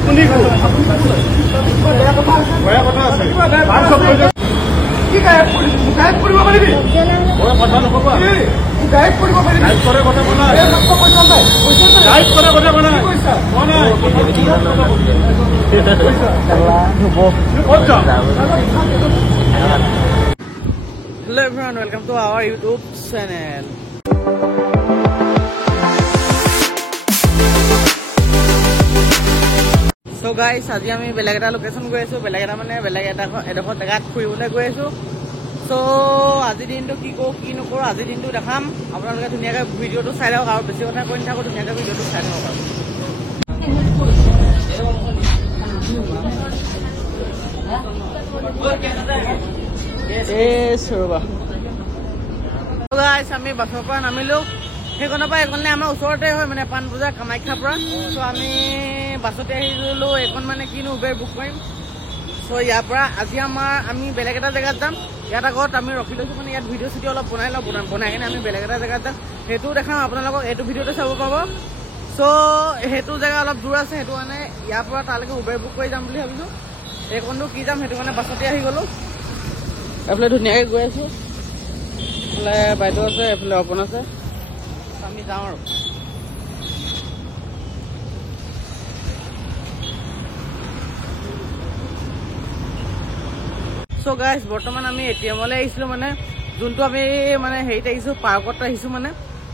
আপুনি বেয়া কথা আছে কি গায়ক কৰিব পাৰিবি কথা নকবা গায়ক কৰিব পাৰিবি গায়ক কৰে কথা বনা গায়ক কৰে কথা বনা Hello everyone, welcome to our YouTube channel. So guys, আজি আমি বেলেগ এটা লোকেশন গৈ আছো, বেলেগ এটা মানে বেলেগ এটা এডোখৰ জেগাত ফুৰিবলৈ গৈ আছো। So আজি দিনটো কি কৰো কি নকৰো আজি দিনটো দেখাম, আপোনালোকে ধুনীয়াকৈ ভিডিঅ'টো চাই থাকক আৰু বেছি কথা কৈ নাথাকো, ধুনীয়াকৈ ভিডিঅ'টো চাই থাকক। আমি বাছৰ পৰা নামিলো, সেইখনৰ পৰা এইখনলৈ আমাৰ ওচৰতে হয় মানে পাণবজাৰ কামাখ্যাৰ পৰা। চ' আমি বাছতে আহিলো, এইখন মানে কিনো উবেৰ বুক কৰিম। চ' ইয়াৰ পৰা আজি আমি বেলেগ এটা জেগাত যাম। ইয়াত আগত আমি ৰখি লৈছো মানে ইয়াত ভিডিঅ' চিডিঅ' অলপ বনাই লওঁ, বনাই কিনে আমি বেলেগ এটা জেগাত যাম। সেইটোও দেখাম আপোনালোকক, এইটো ভিডিঅ'তে চাব পাব। চ' সেইটো জেগা অলপ দূৰ আছে, সেইটো কাৰণে ইয়াৰ পৰা তালৈকে উবেৰ বুক কৰি যাম বুলি ভাবিছো। এইখনটো কি যাম সেইটো কাৰণে বাছতে আহি গলো। এইফালে ধুনীয়াকৈ গৈ আছো, এইফালে বাইদেউ আছে, এইফালে অপন আছে, আমি যাওঁ আৰু। চ' গাইজ বৰ্তমান আমি ATM-লৈ আহিছিলো, মানে যোনটো আমি মানে হেৰিত আহিছো, পাৰ্কত আহিছো মানে,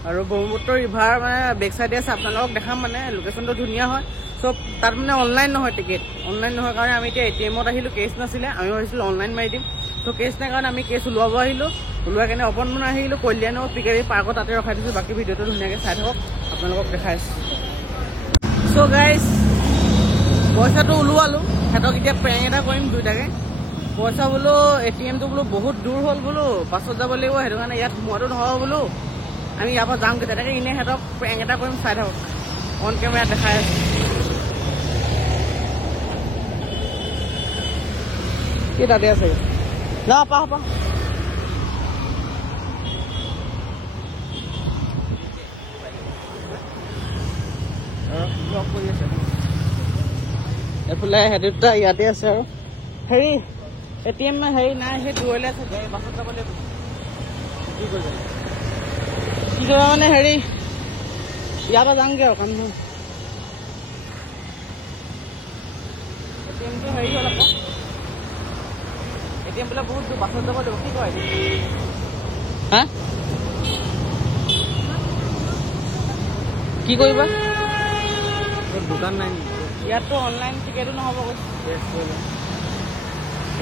আৰু ব্ৰহ্মপুত্ৰ ৰিভাৰ মানে বেক চাইডে আছে, আপোনালোকক দেখাম। মানে লোকেশ্যনটো ধুনীয়া হয়। চ' তাত মানে অনলাইন নহয়, টিকেট অনলাইন নহয় কাৰণে আমি এতিয়া ATM-ত আহিলো। কেছ নাছিলে, আমি ভাবিছিলো অনলাইন মাৰি দিম। চ' কেছ নাই কাৰণে আমি কেছ ওলাব আহিলো, ওলোৱাৰ কাৰণে অপন মানে আহিলো কল্যাণ পিকাৰী পাৰ্কত, তাতে ৰখাই দিছো। বাকী ভিডিঅ'টো ধুনীয়াকৈ চাই থাকক, আপোনালোকক দেখাইছো। চ' গাইজ পইচাটো ওলোৱালো, সিহঁতক এতিয়া প্ৰেং এটা কৰিম দুইটাকে। পইচা বোলো ATM-টো বোলো বহুত দূৰ হ'ল, বোলো বাছত যাব লাগিব, সেইটো কাৰণে ইয়াত সোমোৱাটো নহ'ব বোলো, আমি ইয়াৰ পৰা যামগৈ। তেনেকৈ এনেই সিহঁতক প্ৰেং এটা কৰিম, চাই থাকক, অন কেমেৰাত দেখাই আছো। কি তাতে আছে না পাহ পাহ কৰি আছে এইফালে, সিহঁত দুটা ইয়াতে আছে। আৰু হেৰি ATM হেৰি নাই, সেই দূৰলৈ আছে, বাছত যাব লাগিব। কি কৰিবা মানে হেৰি ইয়াৰ পৰা যামগৈ আৰু কাম নহয়। ATM-টো হেৰি হ'ল আকৌ, ATM বোলে বহুত দূৰ, বাছত যাব লাগিব। কি কয় হা কি কৰিবা? দোকান নাই ইয়াততো অনলাইন টিকেটো নহ'ব।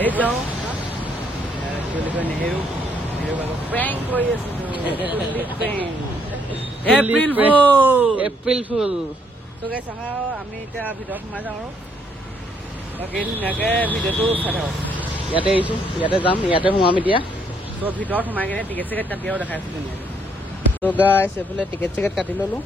এই যাওঁ নেহেৰু প্ৰেংক কৰি আছো, এপ্ৰিল ফুল। ত' গাইছ আহা, আমি এতিয়া ভিতৰত সোমাই যাওঁ আৰু বাকী ধুনীয়াকৈ ভিডিঅ'টো চাই থাকক। ইয়াতে আহিছোঁ, ইয়াতে যাম, ইয়াতে সোমাম এতিয়া। চ' ভিতৰত সোমাই কিনে টিকেট চিকেট কাটি আৰু দেখাইছোঁ ধুনীয়াকৈ। ত' গাইছ এইফালে টিকেট চিকেট কাটি ল'লোঁ।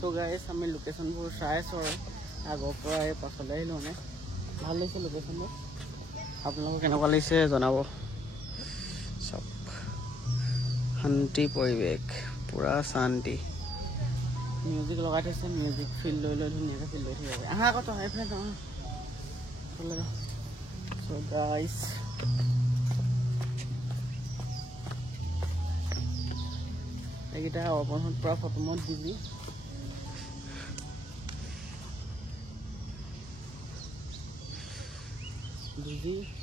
সো গাইছ আমি লোকেশ্যনবোৰ চাই আছোঁ আৰু আগৰ পৰা এই পাছলৈ আহিলোঁ মানে ভাল লাগিছে লোকেশ্যনবোৰ আপোনালোকক কেনেকুৱা লাগিছে জনাব চব শান্তি পৰিৱেশ পূৰা শান্তি মিউজিক লগাই থৈছে মিউজিক ফিল লৈ ধুনীয়াকৈ ফিল লৈ থাকিব আহা আকৌ তই এইফালে যাওঁ চ' গাইছ এইকেইটা অপনত পৰা ফটোমত দিবি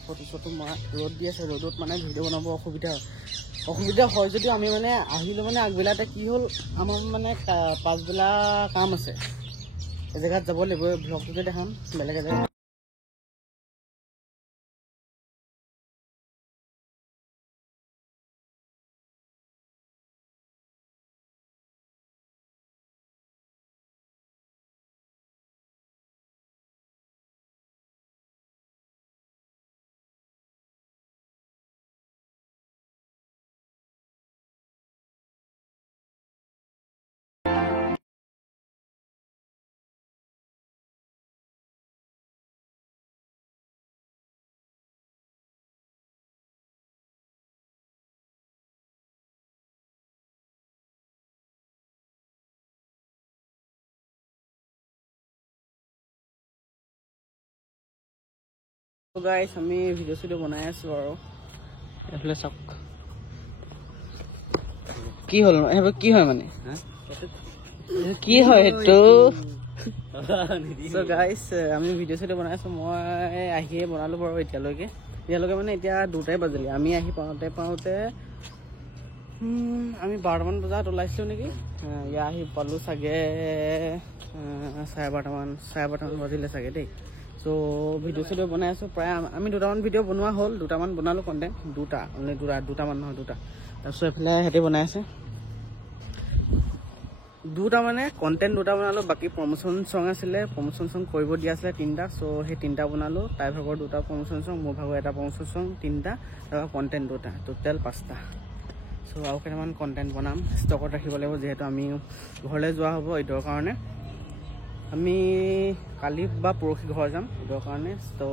ফটো চটো মৰা ৰ'দ দি আছে ৰ'দত মানে ভিডিঅ' বনাব অসুবিধা হয় যদিও আমি মানে আহিলোঁ মানে আগবেলাতে কি হ'ল আমাৰ মানে পাছবেলা কাম আছে এজেগাত যাব লাগিব ভ্লগটোতে দেখাম বেলেগ এজেগাত গাইছ আমি ভিডিঅ' চিডিঅ' বনাই আছোঁ আৰু এইফালে চাওক কি হ'ল এইবোৰ কি হয় মানে কি হয় সেইটো গাইছ আমি ভিডিঅ' চিডিঅ' বনাই আছোঁ মই আহিয়ে বনালোঁ বাৰু এতিয়ালৈকে মানে এতিয়া 2টাই বাজিলে আমি আহি পাওঁতে আমি 12টামান বজাত ওলাইছিলোঁ নেকি ইয়াত আহি পালোঁ চাগে 12:30 বাজিলে চাগে দেই চ' ভিডিঅ' চিডিঅ' বনাই আছোঁ প্ৰায় আমি 2টামান ভিডিঅ' বনোৱা হ'ল 2টামান বনালোঁ কণ্টেণ্ট 2টামান নহয় 2টা তাৰপিছত এইফালে সিহঁতে বনাই আছে 2টা মানে কণ্টেণ্ট 2টা বনালোঁ বাকী প্ৰমোশ্যন চং আছিলে প্ৰমোশ্যন চং কৰিব দিয়া আছিলে 3টা চ' সেই 3টা বনালোঁ তাইৰ ভাগৰ 2টা প্ৰমোশ্যন চং মোৰ ভাগৰ এটা প্ৰমোশ্যন চং 3টা তাৰপৰা কণ্টেণ্ট 2টা টোটেল 5টা চ' আৰু কেইটামান কণ্টেণ্ট বনাম ষ্টকত ৰাখিব লাগিব যিহেতু আমি ঘৰলৈ যোৱা হ'ব ঈদৰ কাৰণে আমি কালি বা পৰহি ঘৰ যাম ঈদৰ কাৰণে তো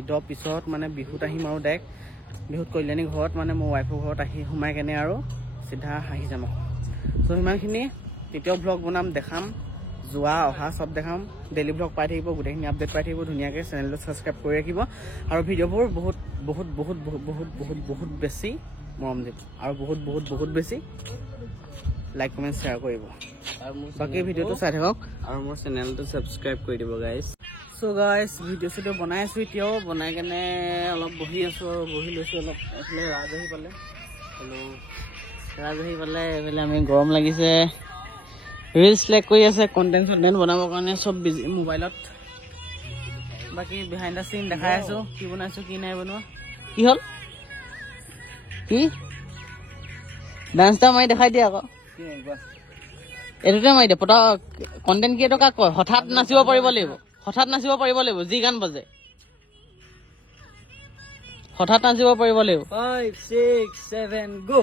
ঈদৰ পিছত মানে বিহুত আহিম আৰু ডাইৰেক্ট বিহুত কল্যাণী ঘৰত মানে মোৰ ৱাইফৰ ঘৰত আহি সোমাই কেনে আৰু চিধা আহি যাম চ' সিমানখিনি তৃতীয় ভ্লগ বনাম দেখাম যোৱা অহা চব দেখাম ডেইলি ভ্লগ পাই থাকিব গোটেইখিনি আপডেট পাই থাকিব ধুনীয়াকৈ চেনেলটো ছাবস্ক্ৰাইব কৰি ৰাখিব আৰু ভিডিঅ'বোৰ বহুত বেছি মৰম দিব আৰু বহুত বেছি লাইক কমেণ্ট শ্বেয়াৰ কৰিব বাকী ভিডিঅ'টো চাই থাকক আৰু মোৰ চেনেলটো ছাবস্ক্ৰাইব কৰি দিব গাইজ চ' গাইজ ভিডিঅ' চিডিঅ' বনাই আছোঁ এতিয়াও বনাই কেনে অলপ বহি আছোঁ আৰু বহি লৈছোঁ অলপ এইফালে ৰাজহী পালে এইফালে আমি গৰম লাগিছে ৰিলছ লেক কৰি আছে কণ্টেণ্ট বনাবৰ কাৰণে চব বিজি মোবাইলত বাকী বিহাইণ্ড দ্য চিন দেখাই আছোঁ কি বনাইছোঁ কি নাই বনোৱা কি হ'ল কি ডান্স এটা মাৰি দেখাই দিয়া আকৌ এইটোতে মাৰি দে পতা কণ্টেণ্ট ক্ৰিয়েটৰ কাক কয় হঠাৎ নাচিব পাৰিব লাগিব যি গান বাজে হঠাৎ নাচিব পাৰিব লাগিব 5 6 7 গো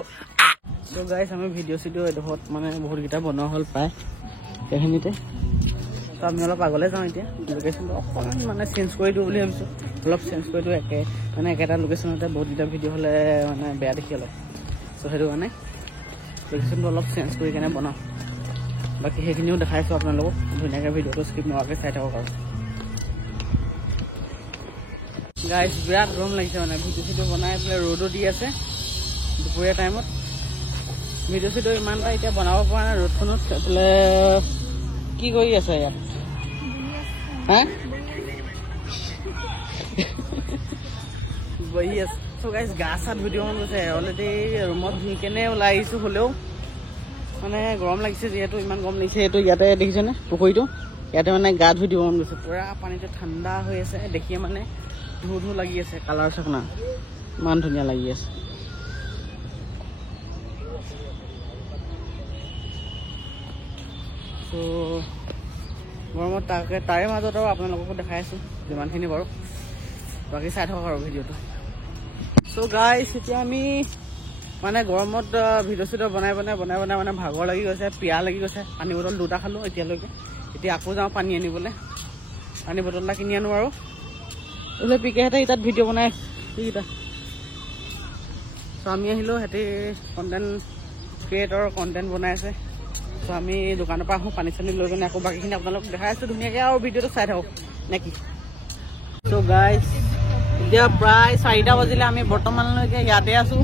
চ' গাইছ আমি ভিডিঅ' চিডিঅ' এডোখৰত মানে বহুতকেইটা বনোৱা হ'ল প্ৰায় সেইখিনিতে ত' আমি অলপ আগলৈ যাওঁ এতিয়া লোকেশ্যনটো অকণমান মানে চেঞ্জ কৰি দিওঁ বুলি ভাবিছোঁ অলপ চেঞ্জ কৰি দিওঁ একেটা লোকেশ্যনতে বহুতকেইটা ভিডিঅ' হ'লে মানে বেয়া দেখি অলপ চ' সেইটো কাৰণে লোকেশ্যনটো অলপ চেঞ্জ কৰি কেনে বনাওঁ বাকী সেইখিনিও দেখাইছোঁ আপোনালোকক ধুনীয়াকৈ ভিডিঅ'টো স্কিপ নোহোৱাকৈ চাই থাকক আৰু গাইছ বিৰাট গৰম লাগিছে মানে ভিডিঅ' চিডিঅ' বনাই পেলাই ৰ'দো দি আছে দুপৰীয়া টাইমত ভিডিঅ' চিডিঅ' ইমান এটা এতিয়া বনাব পৰা নাই ৰ'দখনত এইফালে কি কৰি আছে ইয়াত হা বহি আছে চ' গাইছ গা চা ধুই দিব মন গৈছে অলৰেডি ৰুমত ধুই কেনে ওলাই আহিছোঁ হ'লেও মানে গৰম লাগিছে যিহেতু ইমান গৰম লাগিছে এইটো ইয়াতে দেখিছেনে পুখুৰীটো ইয়াতে মানে গা ধুই দিব মন গৈছে পূৰা পানীটো ঠাণ্ডা হৈ আছে দেখিয়ে মানে ধু লাগি আছে কালাৰ চাকনা ইমান ধুনীয়া লাগি আছে চ' গৰমত তাৰে মাজত আৰু আপোনালোককো দেখাই আছোঁ যিমানখিনি বাৰু বাকী চাই থাকক আৰু ভিডিঅ'টো চ' গাইছ এতিয়া আমি মানে গৰমত ভিডিঅ' চিডিঅ' বনাই মানে ভাগৰ লাগি গৈছে, পিয়াহ লাগি গৈছে। পানী বটল 2টা খালোঁ এতিয়ালৈকে। এতিয়া আকৌ যাওঁ পানী আনিবলৈ, পানী বটল এটা কিনি আনো আৰু বোলে পিকেহেঁতে তাত ভিডিঅ' বনাই এইকেইটা। চ' আমি আহিলোঁ, সিহঁতি কণ্টেণ্ট ক্ৰিয়েটৰ কণ্টেণ্ট বনাই আছে। চ' আমি দোকানৰ পৰা আহোঁ, পানী চানী লৈ কিনে আকৌ বাকীখিনি আপোনালোক দেখাই আছোঁ ধুনীয়াকৈ আৰু ভিডিঅ'টো চাই থাকক নেকি। চ' গাইজ এতিয়া প্ৰায় 4টা বাজিলে, আমি বৰ্তমানলৈকে ইয়াতে আছোঁ।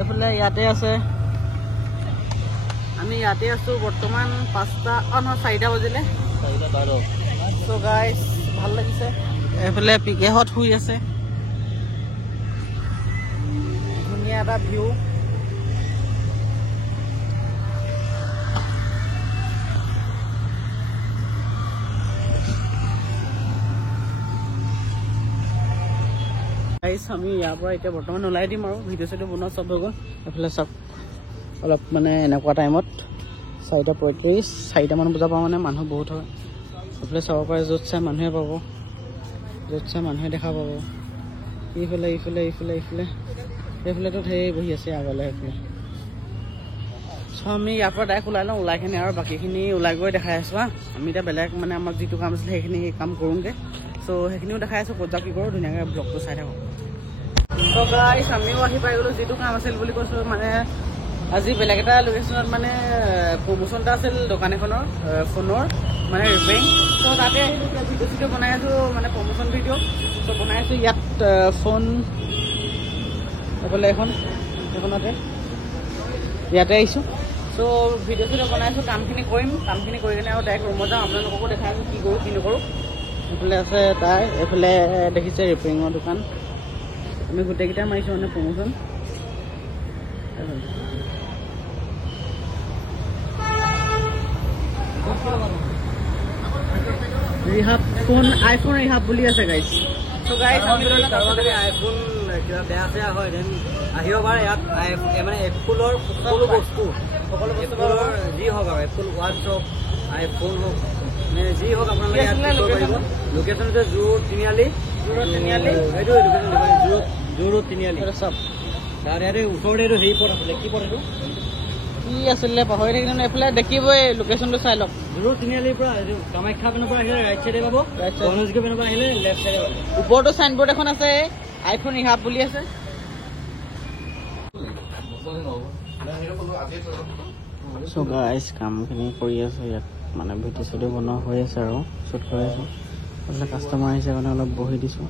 এইফালে ইয়াতে আছে, আমি ইয়াতে আছোঁ বৰ্তমান 5টা নহয় 4টা বাজিলে। চ' গাইজ ভাল লাগিছে। এইফালে পিকেহঁত শুই আছে, ধুনীয়া এটা ভিউ। আমি ইয়াৰ পৰা এতিয়া বৰ্তমান ওলাই দিম আৰু ভিডিঅ' চিডিঅ' বনোৱা চব হৈ গ'ল। এইফালে চাওক অলপ মানে এনেকুৱা টাইমত 4:35 4টামান বজাৰ পৰা মানে মানুহ বহুত হয়। এইফালে চাব পাৰে, য'ত চাই মানুহে পাব, য'ত চাই মানুহে দেখা পাব। ইফালে এইফালেতো ধেৰ বহি আছে আগলৈ সেইফালে। চ' আমি ইয়াৰ পৰা ডাইৰেক্ট ওলাই লওঁ, ওলাইখিনি আৰু বাকীখিনি ওলাই গৈ দেখাই আছোঁ হা। আমি এতিয়া বেলেগ মানে আমাক যিটো কাম আছিলে সেইখিনি কাম কৰোঁগৈ। চ' সেইখিনিও দেখাই আছোঁ, ক'ত যাওঁ কি কৰোঁ, ধুনীয়াকৈ ব্লগটো চাই থাকোঁ। চ' গাইছ আমিও আহি পাই গ'লোঁ, যিটো কাম আছিল বুলি কৈছোঁ। মানে আজি বেলেগ এটা লোকেশ্যনত মানে প্ৰমোশ্যন এটা আছিল দোকান এখনৰ ফোনৰ মানে ৰিপেয়াৰিং। চ' তাতে আহিলোঁ, এতিয়া ভিডিঅ' চিডিঅ' বনাই আছোঁ, মানে প্ৰমোশ্যন ভিডিঅ'। চ' বনাই আছোঁ ইয়াত ফোন এইফালে এইখনতে ইয়াতে আহিছোঁ। চ' ভিডিঅ' চিডিঅ' বনাই আছোঁ, কামখিনি কৰিম, কামখিনি কৰি কিনে আৰু ডাইৰেক্ট ৰুমত যাওঁ, আপোনালোককো দেখাই আছোঁ কি কৰোঁ কি নকৰোঁ। এইফালে আছে তাই, এইফালে দেখিছে ৰিপেয়াৰিঙৰ দোকান। আমি গোটেইকেইটা মাৰিছোঁ মানে promotion. Rehab phone, iPhone rehab বুলি আছে গাইজ। চ' গাইজ আমি আইফোন কিবা বেয়া চেয়া হয় দেন আহিব পাৰে ইয়াত। মানে এপলৰ সকলো বস্তু যি হওক আৰু এপল ৱাটছ হওক, আইফোন হওক, মানে যি হওক আপোনালোকে ইয়াত পাৰিব। লোকেশ্যন হৈছে জু ৰোড তিনিআলি, সেইটো লোকেশ্যন জু ৰোড তিনিআলি। চব তাৰ ইয়াতে ওচৰতে এইটো হেৰি পথ আছিলে, কি পথ এইটো কি আছিলে পাহৰি থাকিলোঁ। এইফালে দেখিবই, লোকেশ্যনটো চাই লওক। জু ৰোড তিনিআলিৰ পৰা কামাখ্যা পিনৰ পৰা আহিলে ৰাইট চাইডে পাব, গণেশগুৰি পিনৰ পৰা আহিলে লেফ্ট চাইডে পাব। ওপৰতো চাইনবোৰ্ড এখন আছে, আইফোন ৰিহাব বুলি আছে। চ' গাইজ কামখিনি কৰি আছোঁ ইয়াত, মানে ভিডিঅ' চিডিঅ' বনোৱা হৈ আছে আৰু শ্বুট কৰি আছোঁ। এইফালে কাষ্টমাৰ আহিছে কাৰণে অলপ বহি দিছোঁ।